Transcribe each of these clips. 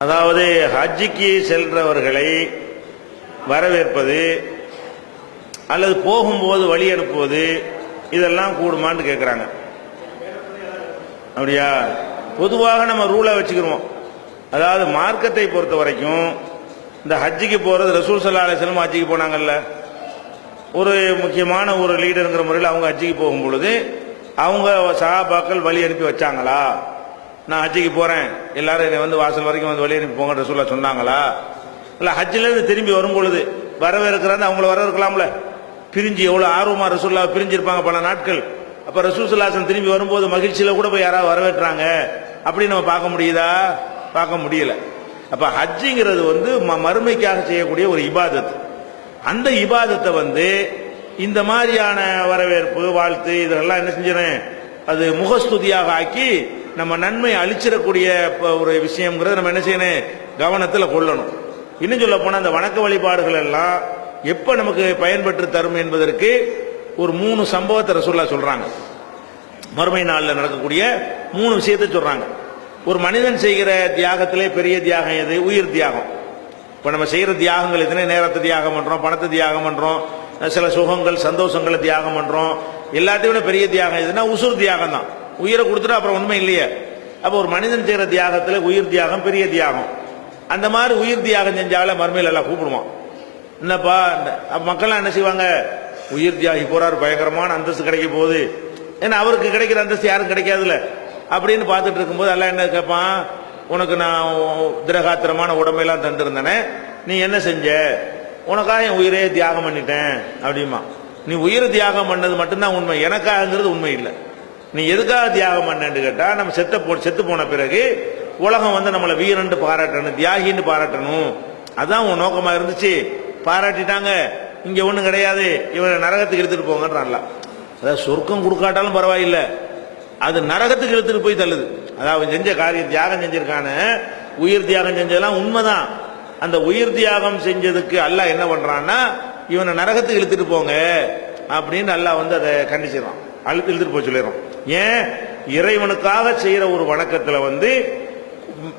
அதாவது ஹஜ்ஜிக்கு செல்றவர்களை வரவேற்பது அல்லது போகும்போது வழி அனுப்புவது இதெல்லாம் கூடுமான்னு கேட்குறாங்க அப்படியா? பொதுவாக நம்ம ரூலை வச்சுக்கிறோம் அதாவது மார்க்கத்தை பொறுத்த வரைக்கும் இந்த ஹஜ்ஜிக்கு போகிறது ரசூல் சல்லா அலிஸ்லம் ஹஜ்ஜிக்கு போனாங்கல்ல. ஒரு முக்கியமான ஒரு லீடருங்கிற முறையில் அவங்க ஹஜ்ஜிக்கு போகும் பொழுது அவங்க சகாபாக்கள் வழி அனுப்பி வச்சாங்களா? நான் ஹஜ்ஜிக்கு போறேன். எல்லாரும் என்னை வந்து வாசல் வரைக்கும் வந்து வெளியே அனுப்பி போங்க ரசூல்லா சொன்னாங்களா? இல்ல ஹஜ்ஜில இருந்து திரும்பி வரும் பொழுது வரவேற்கிறாங்க அவங்கள வரவேற்கலாம்ல பிரிஞ்சு எவ்வளவு ஆர்வமா ரசூல்லா பிரிஞ்சிருப்பாங்க பல நாட்கள். அப்ப ரசூசுல்லாசன் திரும்பி வரும்போது மகிழ்ச்சியில கூட போய் யாராவது வரவேற்றாங்க. அப்படின்னு நம்ம பார்க்க முடியுதா? பார்க்க முடியல. அப்ப ஹஜ்ஜிங்கிறது வந்து ம- மறுமைக்காக செய்யக்கூடிய ஒரு இபாதத். அந்த இபாதத்தை வந்து இந்த மாதிரியான வரவேற்பு வாழ்த்து இதெல்லாம் என்ன செஞ்சிடறேன் அது முகஸ்துதியாக ஆக்கி நம்ம நன்மை அழிச்சிடக்கூடிய ஒரு விஷயங்கிறத நம்ம என்ன செய்யணும்? கவனத்தில் கொள்ளணும். இன்னும் சொல்ல போனால் அந்த வணக்க வழிபாடுகள் எல்லாம் எப்போ நமக்கு பயன்பெற்று தரும் என்பதற்கு ஒரு மூணு சம்பவத்தை ரசூல்லா சொல்கிறாங்க மறுமை நாளில் நடக்கக்கூடிய மூணு விஷயத்தை சொல்கிறாங்க ஒரு மனிதன் செய்கிற தியாகத்திலே பெரிய தியாகம் எது? உயிர் தியாகம். இப்போ நம்ம செய்கிற தியாகங்கள் எத்தனை நேரத்தை தியாகம் பண்ணுறோம் பணத்தை தியாகம் பண்ணுறோம் சில சுகங்கள் சந்தோஷங்களை தியாகம் பண்ணுறோம் எல்லாத்தையும் விட பெரிய தியாகம் எதுனா உசுர் தியாகம் தான் உயிரை கொடுத்துட்டு அப்புறம் உண்மை இல்லையே. அப்போ ஒரு மனிதன் செய்கிற தியாகத்தில் உயிர் தியாகம் பெரிய தியாகம். அந்த மாதிரி உயிர் தியாகம் செஞ்சால மறுமையில் எல்லாம் கூப்பிடுவான். என்னப்பா மக்கள்லாம் என்ன செய்வாங்க? உயிர் தியாகி போறாரு பயங்கரமான அந்தஸ்து கிடைக்க போகுது. ஏன்னா அவருக்கு கிடைக்கிற அந்தஸ்து யாரும் கிடைக்காதுல்ல. அப்படின்னு பார்த்துட்டு இருக்கும்போது எல்லாம் என்ன கேட்பான் உனக்கு நான் திரகாத்திரமான உடம்பெல்லாம் தந்திருந்தேனே. நீ என்ன செஞ்ச? உனக்காக என் உயிரே தியாகம் பண்ணிட்டேன் அப்படிமா நீ உயிர் தியாகம் பண்ணது மட்டும்தான் உண்மை. எனக்காகங்கிறது உண்மை இல்லை. நீ எதுக்காக தியாகம் பண்ணேன்னு கேட்டா நம்ம செத்த போ செத்து போன பிறகு உலகம் வந்து நம்மளை வீரன்ட்டு பாராட்டணும் தியாகின்னு பாராட்டணும். அதான் உன் நோக்கமா இருந்துச்சு. பாராட்டிட்டாங்க. இங்க ஒண்ணும் கிடையாது. இவனை நரகத்துக்கு எடுத்துட்டு போங்கன்றான்ல. அதாவது சொர்க்கம் கொடுக்காட்டாலும் பரவாயில்லை. அது நரகத்துக்கு எடுத்துட்டு போய் தள்ளுது. அதாவது அவன் செஞ்ச காரியம் தியாகம் செஞ்சிருக்கான உயிர் தியாகம் செஞ்சதெல்லாம் உண்மைதான். அந்த உயிர் தியாகம் செஞ்சதுக்கு அல்லாஹ் என்ன பண்றான்னா இவனை நரகத்துக்கு இழுத்துட்டு போங்க. அப்படின்னு அல்லாஹ் வந்து அதை கண்டிச்சிடறான். அழுத்து இழுத்துட்டு போய் சொல்லிடுறான். ஏன்? இறைவனுக்காக செய்யற ஒரு வணக்கத்துல வந்து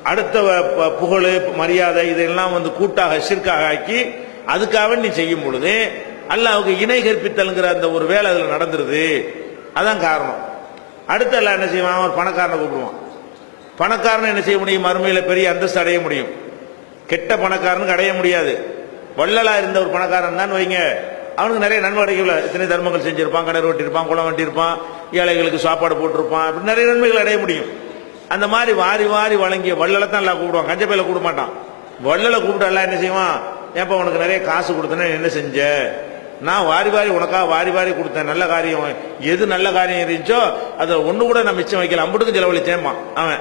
அடுத்த வ- ப- புகழ் மரியாதை இதெல்லாம் வந்து கூட்டாக சிற்காக ஆக்கி அதுக்காக நீ செய்யும் பொழுது அல்லாவுக்கு இணை கற்பித்தல்ங்கிற அந்த ஒரு வேலை அதில் நடந்துருது. அதான் காரணம். அடுத்து எல்லாம் என்ன செய்வான்? ஒரு பணக்காரனை கூப்பிடுவான். பணக்காரன் என்ன செய்ய முடியும்? மறுமையில் பெரிய அந்தஸ்து அடைய முடியும். கெட்ட பணக்காரனுக்கு அடைய முடியாது. வள்ளலா இருந்த ஒரு பணக்காரன் தான் வைங்க. அவனுக்கு நிறைய நன்மை கிடைக்கல இத்தனை தர்மங்கள் செஞ்சிருப்பான் கிணறு வெட்டியிருப்பான் குளம் வெட்டியிருப்பான். ஏழைகளுக்கு சாப்பாடு போட்டிருப்பான். அப்படி நிறைய நன்மைகள் அடைய முடியும். அந்த மாதிரி வாரி வாரி வழங்கிய வள்ளலை தான் எல்லாம் கூப்பிடுவான் கஞ்சப்பையில கூப்பிட மாட்டான். வள்ளலை கூப்பிட்டு எல்லாம் என்ன செய்வான்? ஏப்பா உனக்கு நிறைய காசு கொடுத்தேன்னா என்ன செஞ்ச? நான் வாரி வாரி உனக்காக வாரி வாரி கொடுத்தேன். நல்ல காரியம். எது நல்ல காரியம் இருந்துச்சோ அதை ஒன்று கூட நான் மிச்சம் வைக்கல. அம்புட்டுக்கும் செலவழிச்சேம்மா அவன்.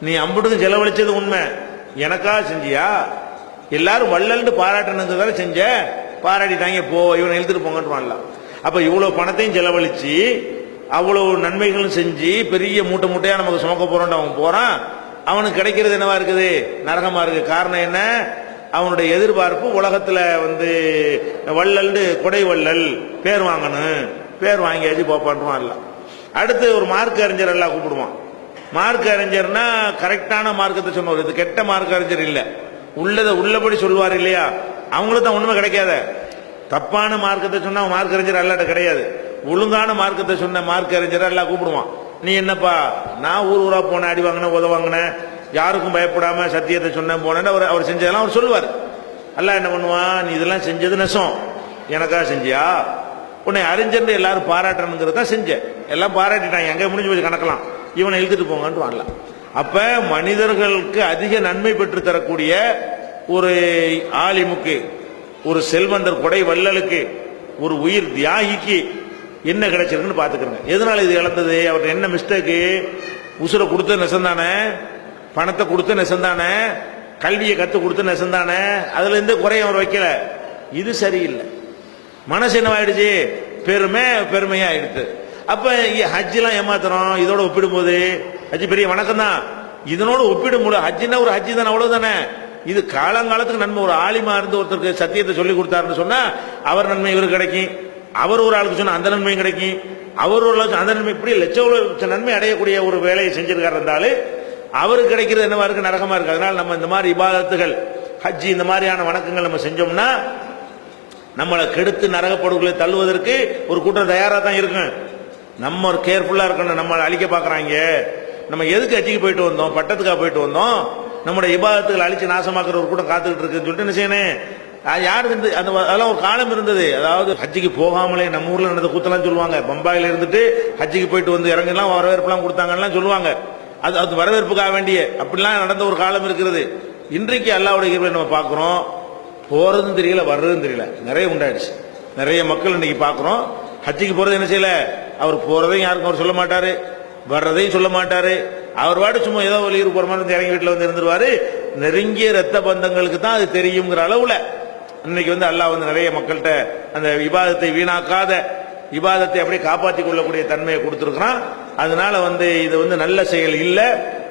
நீ அம்புட்டுக்கும் செலவழிச்சது உண்மை. எனக்காக செஞ்சியா? எல்லாரும் வள்ளல்னு பாராட்டணுங்கிறதால செஞ்ச. பாராட்டிட்டாங்க போ இவனை எழுதிட்டு போங்கன்றான்ல அப்ப இவ்வளவு பணத்தையும் செலவழிச்சு அவ்வளவு நன்மைகளும் செஞ்சு பெரிய மூட்டை மூட்டையா நமக்கு சுமக்க போறோம்னு அவன் போறான். அவனுக்கு கிடைக்கிறது என்னவா இருக்குது? நரகமா இருக்கு. காரணம் என்ன? அவனுடைய எதிர்பார்ப்பு உலகத்துல வந்து வள்ளல்னு கொடை வள்ளல். பேர் வாங்கணும். பேர் வாங்கியாச்சு போப்பான்றான் அடுத்து ஒரு மார்க் அறிஞர் எல்லாம் கூப்பிடுவான். மார்க் அறிஞர்னா கரெக்டான மார்க்கத்தை சொன்னவர். இது கெட்ட மார்க் அறிஞர் இல்ல. உள்ளதை உள்ளபடி சொல்வார் இல்லையா? அவங்களுக்கு தான் ஒண்ணுமே கிடைக்காத. தப்பான மார்க்கத்தை சொன்னா மார்க் அறிஞர் அல்லாட்ட கிடையாது. ஒழுங்கான மார்க்கத்தை சொன்ன மார்க் அறிஞரை எல்லாம் கூப்பிடுவான். நீ என்னப்பா நான் ஊர் ஊரா போனேன் அடி வாங்கினேன் உத வாங்கினேன் யாருக்கும் பயப்படாம சத்தியத்தை சொன்னேன் போனேன்னு அவர் அவர் செஞ்சதெல்லாம் அவர் சொல்லுவார். எல்லாம் என்ன பண்ணுவான் நீ இதெல்லாம் செஞ்சது நெசம். எனக்காக செஞ்சியா? உன்னை அறிஞர்னு எல்லாரும் பாராட்டணுங்கிறத செஞ்சேன் எல்லாம் பாராட்டிட்டாங்க எங்கே முடிஞ்சு போய் கணக்கலாம் இவனை இழுத்துட்டு போங்கன்ட்டு வரலாம் அப்ப மனிதர்களுக்கு அதிக நன்மை பெற்று தரக்கூடிய ஒரு ஆலிமுக்கு ஒரு செல்வந்தர் கொடை வள்ளலுக்கு ஒரு உயிர் தியாகிக்கு என்ன கிடைச்சிருக்குன்னு பாத்துக்கிறேங்க எதனால இது இழந்தது? அவர்கிட்ட என்ன மிஸ்டேக்கு உசுரை கொடுத்த நெசந்தானே? பணத்தை கொடுத்த நெசந்தானே? கல்வியை கற்றுக் கொடுத்த நெசந்தானே? அதுல இருந்து குறைய அவர் வைக்கல. இது சரியில்லை. மனசு என்னவாயிடுச்சு? பெருமை பெருமையா ஆயிடுச்சு அப்ப ஹஜ்ஜெல்லாம் ஏமாத்துறோம். இதோட ஒப்பிடும்போது ஹஜ்ஜி பெரிய வணக்கம் தான் இதனோட ஒப்பிடும்போது ஹஜ்ஜின்னா ஒரு ஹஜ்ஜி தானே அவ்வளவுதானே? இது காலங்காலத்துக்கு நன்மை. ஒரு ஆலிமா இருந்து ஒருத்தருக்கு சத்தியத்தை சொல்லி கொடுத்தாருன்னு சொன்னா அவர் நன்மை இவருக்கு கிடைக்கும். அவர் ஒரு ஆளுக்கு சொன்ன அந்த நன்மையும் கிடைக்கும் அவர் ஒரு ஆளுக்கு அந்த நன்மை இப்படி லட்ச லட்ச நன்மை அடையக்கூடிய ஒரு வேலையை செஞ்சிருக்காரு இருந்தாலும் அவருக்கு கிடைக்கிறது என்னவா இருக்கு நரகமா இருக்கு. அதனால நம்ம இந்த மாதிரி இபாதத்துகள் ஹஜ்ஜி இந்த மாதிரியான வணக்கங்கள் நம்ம செஞ்சோம்னா நம்மளை கெடுத்து நரகப்படுகளை தள்ளுவதற்கு ஒரு கூட்டம் தயாரா தான் இருக்கும் நம்ம ஒரு கேர்ஃபுல்லா இருக்கணும் நம்மளை அழிக்க பாக்குறாங்க. நம்ம எதுக்கு ஹஜ்ஜிக்கு போயிட்டு வந்தோம் பட்டத்துக்காக போயிட்டு வந்தோம்? நம்மளோட இபாதத்துகளை அழிச்சு நாசமாக்குற ஒரு கூட்டம் காத்துக்கிட்டு இருக்குன்னு சொல்லிட்டு என்ன செய்யணும்? யார் இருந்து? அந்த அதெல்லாம் ஒரு காலம் இருந்தது. அதாவது ஹஜ்ஜிக்கு போகாமலே நம்ம ஊர்ல நடந்த கூத்தெல்லாம் சொல்லுவாங்க. பம்பாயில இருந்துட்டு ஹஜ்ஜிக்கு போயிட்டு வந்து இறங்கலாம் வரவேற்பெல்லாம் கொடுத்தாங்கலாம் சொல்லுவாங்க. அது அது வரவேற்புக்காக வேண்டிய. அப்படிலாம் நடந்த ஒரு காலம் இருக்கிறது. இன்றைக்கு அல்லாவுடைய கிருபையை நம்ம பார்க்குறோம். போறதும் தெரியல வர்றதும் தெரியல. நிறைய உண்டாயிடுச்சு. நிறைய மக்கள் இன்னைக்கு பார்க்குறோம். ஹஜ்ஜிக்கு போறது என்ன செய்யல? அவர் போறதையும் யாருக்கும் அவர் சொல்ல மாட்டாரு. வர்றதையும் சொல்ல மாட்டாரு. அவர் வாட்டு சும்மா ஏதோ வெளியூர் போற மாதிரி இறங்கி வீட்டில் வந்து இருந்துருவாரு. நெருங்கிய ரத்த பந்தங்களுக்கு தான் அது தெரியுங்கிற அளவுல இன்னைக்கு வந்து அல்லாஹ் வந்து நிறைய மக்கள்கிட்ட அந்த விவாதத்தை வீணாக்காத விவாதத்தை அப்படியே காப்பாற்றி கொள்ளக்கூடிய தன்மையை கொடுத்துருக்கிறான். அதனால வந்து இது வந்து நல்ல செயல் இல்லை.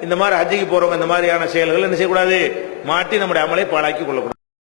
இந்த மாதிரி அஜிக்கு போறவங்க இந்த மாதிரியான செயல்கள் என்ன செய்யக்கூடாது? மாட்டி நம்முடைய அமலை பாழாக்கி கொள்ளக்கூடாது.